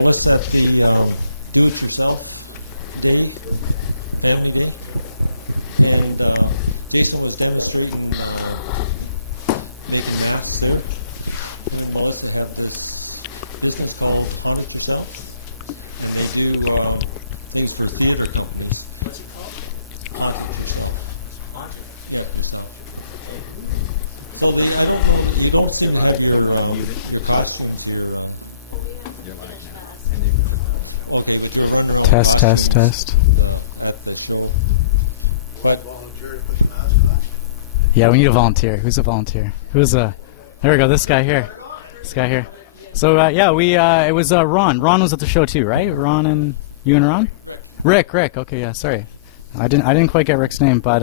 What's that the lose yourself? And Jason was saying it's really this is called product itself. Do things for theater companies. What's it called? Test, test, test. Yeah, we need a volunteer. Who's a volunteer? There we go. This guy here. This guy here. So yeah, it was Ron. Ron was at the show too, right? Ron and you and Ron. Rick. Okay, yeah. Sorry, I didn't quite get Rick's name, but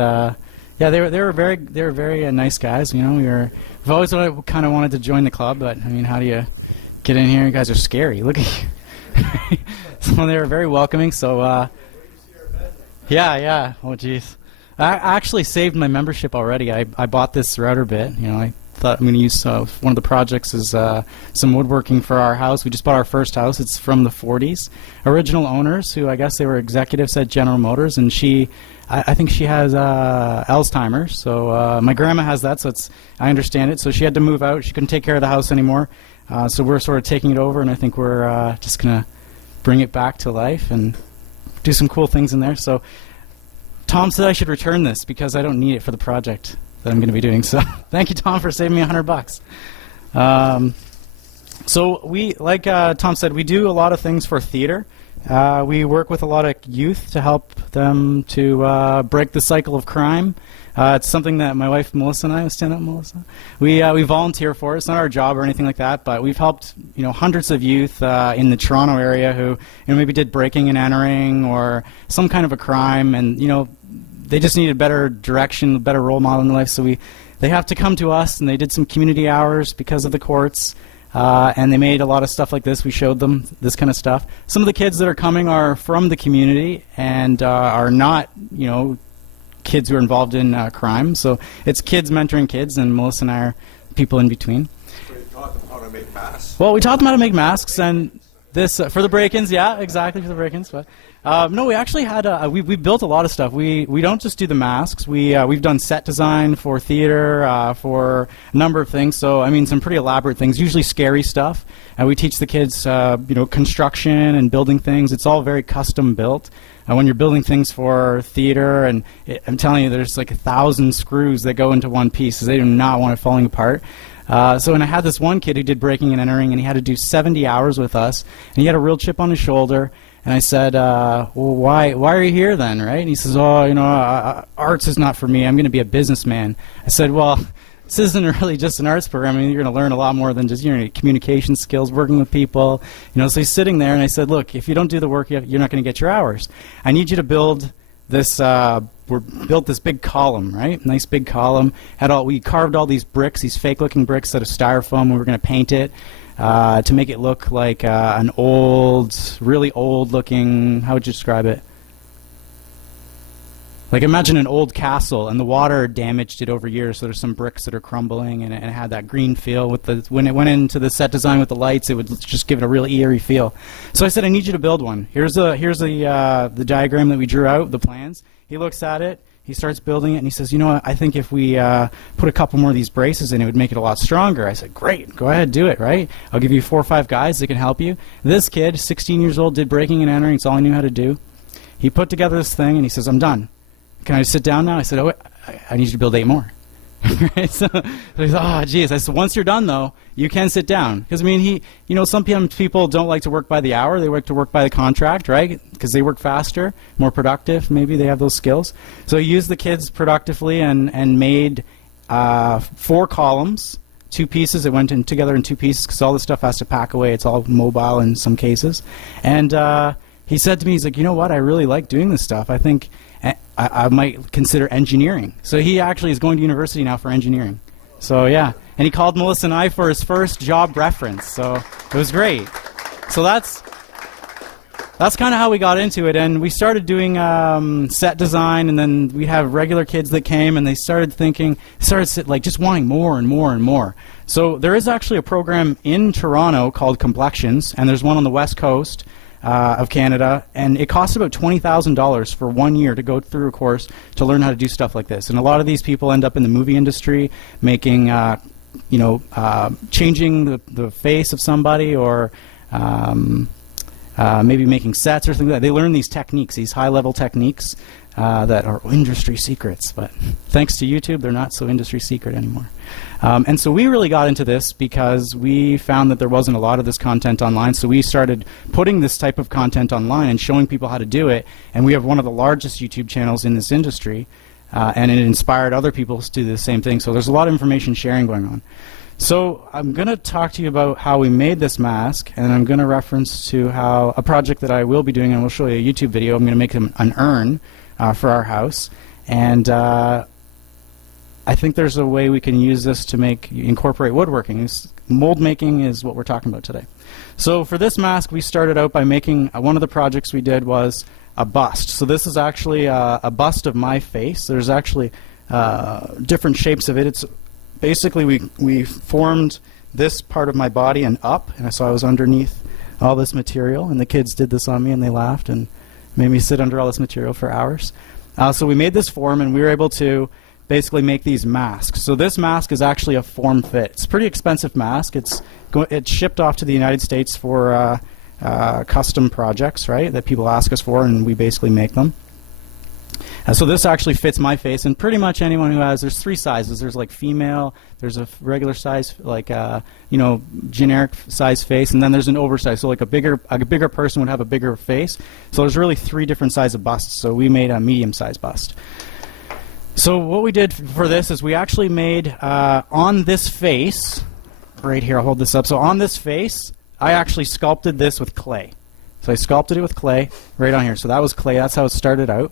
yeah, they were very nice guys. You know, we've always kind of wanted to join the club, but I mean, how do you get in here? You guys are scary. Look at you. So they were very welcoming. So yeah. Oh jeez. I actually saved my membership already. I bought this router bit. You know, I thought I'm going to use one of the projects is some woodworking for our house. We just bought our first house. It's from the 40s. Original owners, who I guess they were executives at General Motors, and I think she has Alzheimer's. So my grandma has that, so I understand it. So she had to move out. She couldn't take care of the house anymore. So we're sort of taking it over, and I think we're just going to bring it back to life and do some cool things in there. So Tom said I should return this because I don't need it for the project that I'm going to be doing. So thank you, Tom, for saving me $100. So we, like Tom said, we do a lot of things for theater. We work with a lot of youth to help them to break the cycle of crime. It's something that my wife Melissa and I, stand up, Melissa. We volunteer for. It's not our job or anything like that, but we've helped hundreds of youth in the Toronto area who maybe did breaking and entering or some kind of a crime, and they just needed better direction, a better role model in life. So they have to come to us, and they did some community hours because of the courts. And they made a lot of stuff like this. We showed them this kind of stuff. Some of the kids that are coming are from the community and are not, kids who are involved in crime. So it's kids mentoring kids, and Melissa and I are people in between. So you taught them how to make masks? Well, we taught them how to make masks, and this for the break-ins. Yeah, exactly, for the break-ins. But no, we actually had we built a lot of stuff. We don't just do the masks. We've done set design for theater, for a number of things. So I mean, some pretty elaborate things. Usually scary stuff. And we teach the kids, construction and building things. It's all very custom built. When you're building things for theater, and I'm telling you, there's like 1,000 screws that go into one piece, so they do not want it falling apart. So when I had this one kid who did breaking and entering, and he had to do 70 hours with us, and he had a real chip on his shoulder. And I said, well, why are you here then, right? And he says, arts is not for me. I'm going to be a businessman. I said, well, this isn't really just an arts program. I mean, you're going to learn a lot more than just communication skills, working with people. So he's sitting there, and I said, look, if you don't do the work, you're not going to get your hours. I need you to build this. Built this big column, right? Nice big column. We carved all these bricks, these fake-looking bricks out of styrofoam. We were going to paint it to make it look like an really old-looking. How would you describe it? Like imagine an old castle, and the water damaged it over years, so there's some bricks that are crumbling, and it had that green feel. When it went into the set design with the lights, it would just give it a real eerie feel. So I said, I need you to build one. Here's the diagram that we drew out, the plans. He looks at it, he starts building it, and he says, I think if we put a couple more of these braces in, it would make it a lot stronger. I said, great, go ahead, do it, right? I'll give you 4 or 5 guys that can help you. This kid, 16 years old, did breaking and entering. It's all he knew how to do. He put together this thing, and he says, I'm done. Can I sit down now? I said, I need you to build 8 more. Right? So he said, oh, geez. I said, once you're done, though, you can sit down. Because, I mean, some people don't like to work by the hour. They like to work by the contract, right? Because they work faster, more productive. Maybe they have those skills. So he used the kids productively and made 4 columns, 2 pieces. It went together in 2 pieces because all this stuff has to pack away. It's all mobile in some cases. And he said to me, he's like, you know what? I really like doing this stuff. I think I might consider engineering. So he actually is going to university now for engineering. So yeah, and he called Melissa and I for his first job reference. So it was great. So that's that's kind of how we got into it, and we started doing set design, and then we'd have regular kids that came, and they started like just wanting more and more and more. So there is actually a program in Toronto called Complexions, and there's one on the West Coast of Canada, and it costs about $20,000 for 1 year to go through a course to learn how to do stuff like this. And a lot of these people end up in the movie industry, making, changing the face of somebody, or maybe making sets or something like that. They learn these techniques, these high-level techniques that are industry secrets, but thanks to YouTube, they're not so industry secret anymore. And so we really got into this because we found that there wasn't a lot of this content online, so we started putting this type of content online and showing people how to do it, and we have one of the largest YouTube channels in this industry, and it inspired other people to do the same thing, so there's a lot of information sharing going on. So I'm going to talk to you about how we made this mask, and I'm going to reference to how a project that I will be doing, and we'll show you a YouTube video. I'm going to make an urn for our house, and I think there's a way we can use this to incorporate woodworking. Mold making is what we're talking about today. So for this mask, we started out by making, one of the projects we did was a bust. So this is actually a bust of my face. There's actually different shapes of it. It's basically we formed this part of my body and up, and so I was underneath all this material, and the kids did this on me, and they laughed and made me sit under all this material for hours. So we made this form, and we were able to basically make these masks. So this mask is actually a form fit. It's a pretty expensive mask. It's shipped off to the United States for custom projects, right, that people ask us for, and we basically make them. So this actually fits my face, and pretty much anyone who there's 3 sizes. There's like female, there's a regular size, like generic size face, and then there's an oversized. So like a bigger person would have a bigger face. So there's really 3 different sizes of busts. So we made a medium-sized bust. So what we did for this is we actually made on this face, right here, I'll hold this up. So on this face, I actually sculpted this with clay. So I sculpted it with clay right on here. So that was clay. That's how it started out.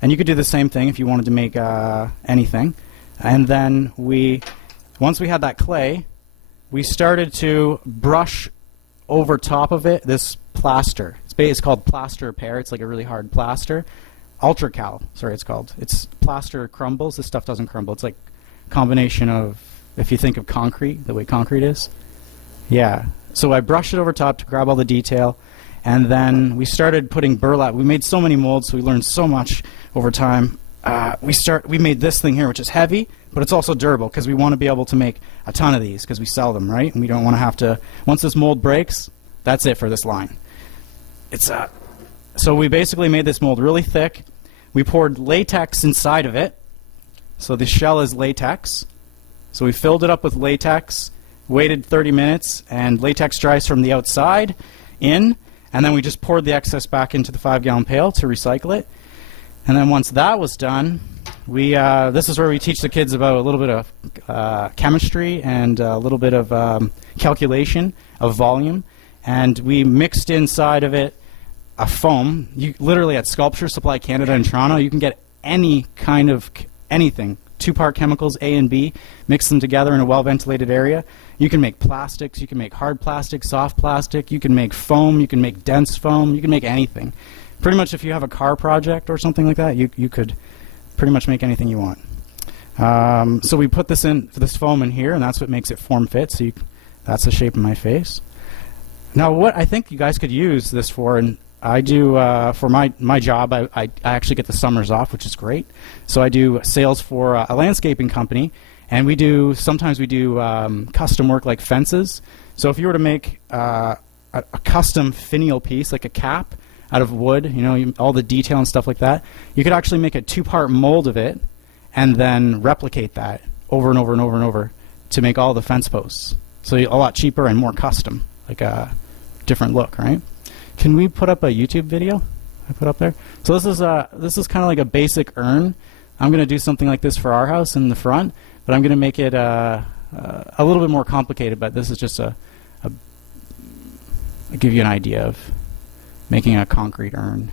And you could do the same thing if you wanted to make anything. And then once we had that clay, we started to brush over top of it this plaster. It's called plaster repair. It's like a really hard plaster. Ultracal, sorry, it's called. It's plaster crumbles. This stuff doesn't crumble. It's like a combination of, if you think of concrete, the way concrete is. Yeah. So I brushed it over top to grab all the detail. And then we started putting burlap. We made so many molds, so we learned so much over time. We made this thing here, which is heavy, but it's also durable because we want to be able to make a ton of these because we sell them, right? And we don't want to have to, once this mold breaks, that's it for this line. So we basically made this mold really thick. We poured latex inside of it. So the shell is latex. So we filled it up with latex, waited 30 minutes, and latex dries from the outside in. And then we just poured the excess back into the 5-gallon pail to recycle it. And then once that was done, this is where we teach the kids about a little bit of chemistry and a little bit of calculation of volume. And we mixed inside of it a foam. Literally at Sculpture Supply Canada in Toronto, you can get any kind of anything. 2-part chemicals, A and B, mix them together in a well-ventilated area. You can make plastics, you can make hard plastic, soft plastic, you can make foam, you can make dense foam, you can make anything. Pretty much if you have a car project or something like that, you could pretty much make anything you want. So we put this foam in here, and that's what makes it form fit. So that's the shape of my face. Now what I think you guys could use this for, and I do for my job, I actually get the summers off, which is great. So I do sales for a landscaping company, and sometimes we do custom work like fences. So if you were to make a custom finial piece, like a cap out of wood, all the detail and stuff like that, you could actually make a 2-part mold of it and then replicate that over and over and over and over to make all the fence posts. So a lot cheaper and more custom, like a different look, right? Can we put up a YouTube video I put up there? So this is kind of like a basic urn. I'm going to do something like this for our house in the front, but I'm going to make it a little bit more complicated, but this is just I'll give you an idea of making a concrete urn.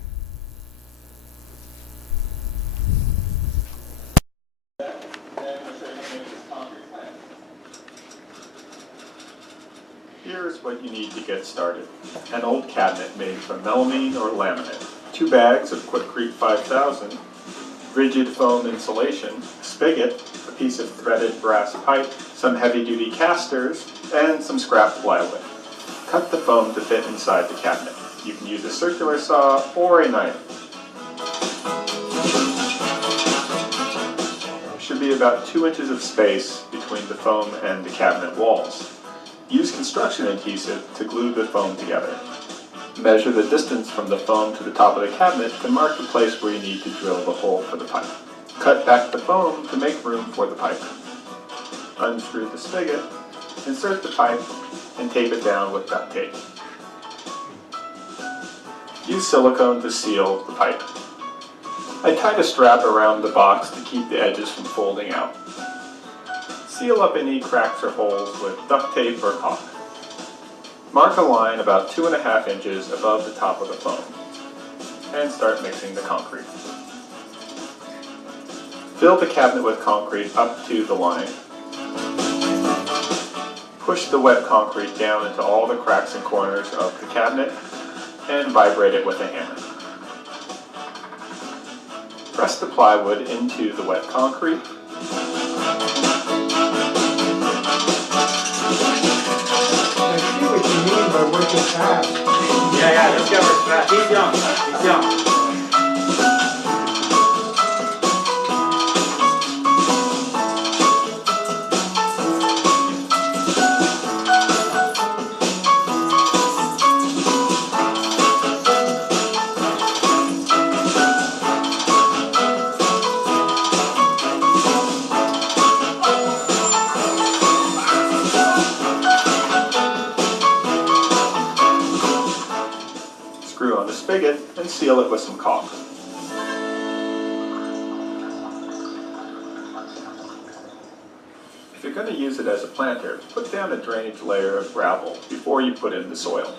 Here's what you need to get started. An old cabinet made from melamine or laminate, 2 bags of Quikrete 5000, rigid foam insulation, spigot, a piece of threaded brass pipe, some heavy-duty casters, and some scrap plywood. Cut the foam to fit inside the cabinet. You can use a circular saw or a knife. There should be about 2 inches of space between the foam and the cabinet walls. Use construction adhesive to glue the foam together. Measure the distance from the foam to the top of the cabinet to mark the place where you need to drill the hole for the pipe. Cut back the foam to make room for the pipe. Unscrew the spigot, insert the pipe, and tape it down with duct tape. Use silicone to seal the pipe. I tied a strap around the box to keep the edges from folding out. Seal up any cracks or holes with duct tape or caulk. Mark a line about 2.5 inches above the top of the foam, and start mixing the concrete. Fill the cabinet with concrete up to the line. Push the wet concrete down into all the cracks and corners of the cabinet, and vibrate it with a hammer. Press the plywood into the wet concrete. I see what you mean by working fast. Yeah, let's get her fast. He's young. Screw on the spigot and seal it with some caulk. If you're going to use it as a planter, put down a drainage layer of gravel before you put in the soil.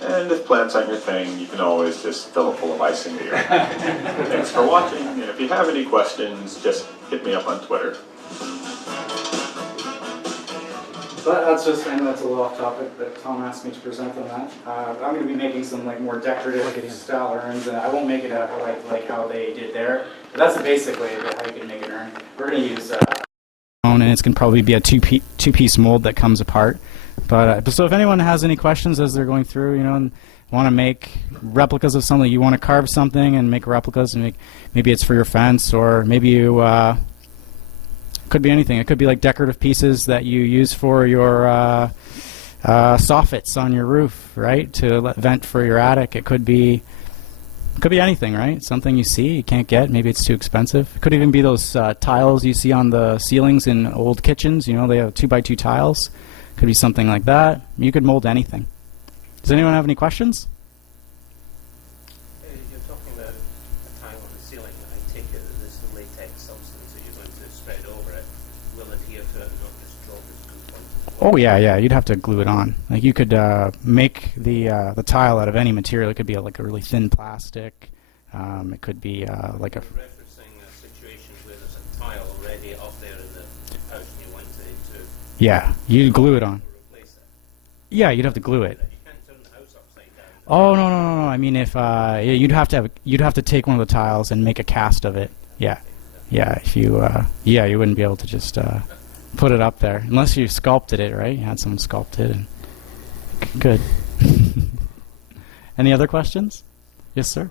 And if plants aren't your thing, you can always just fill it full of ice in the ear. Thanks for watching, and if you have any questions, just hit me up on Twitter. But that's just, I know that's a little off topic, but Tom asked me to present on that. But I'm going to be making some like more decorative style urns, and I won't make it like how they did there. But that's the basic way of how you can make an urn. We're going to use and it's going to probably be a two-piece mold that comes apart. But so if anyone has any questions as they're going through, you know, and want to make replicas of something, you want to carve something and make replicas, and maybe it's for your fence, or maybe you. Could be anything. It could be like decorative pieces that you use for your soffits on your roof, right? To vent for your attic. It could be anything, right? Something you see you can't get. Maybe it's too expensive. It could even be those tiles you see on the ceilings in old kitchens. You know, they have 2x2 tiles. Could be something like that. You could mold anything. Does anyone have any questions? You're talking about a tile on the ceiling. I take it that this is a latex substance that you're going to spread over it. Will adhere to it and not just drop its good point? Oh yeah. You'd have to glue it on. Like you could make the tile out of any material. It could be like a really thin plastic. It could be like a. You're referencing a situation where there's a tile already up there in the house and you want to Yeah, you'd glue it on. replace it. Yeah, you'd have to glue it. You can't turn the house upside down. Oh no. I mean, if yeah, you'd have to take one of the tiles and make a cast of it. Yeah. If you you wouldn't be able to just put it up there unless you sculpted it, right? You had someone sculpt it. And good. Any other questions? Yes, sir.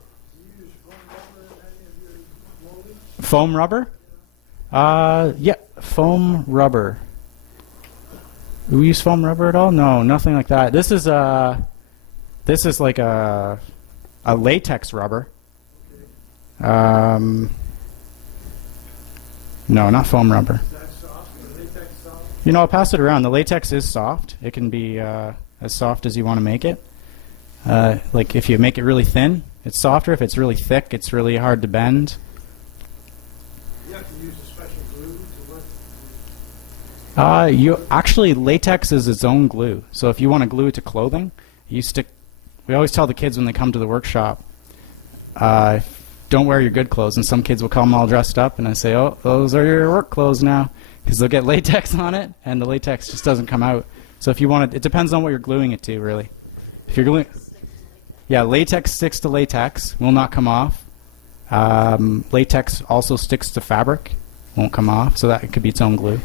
Foam rubber? Yeah, foam rubber. Do we use foam rubber at all? No, nothing like that. This is like a latex rubber. No, not foam rubber. You know, I'll pass it around. The latex is soft. It can be as soft as you want to make it. Like if you make it really thin, it's softer. If it's really thick, it's really hard to bend. You have to use a special glue to work. Actually, latex is its own glue. So if you want to glue it to clothing, you stick. We always tell the kids when they come to the workshop, don't wear your good clothes. And some kids will come all dressed up, and I say, oh, those are your work clothes now, because they'll get latex on it, and the latex just doesn't come out. So if you want it depends on what you're gluing it to, really. If you're gluing, yeah, latex sticks to latex, will not come off. Latex also sticks to fabric, won't come off, so that could be its own glue.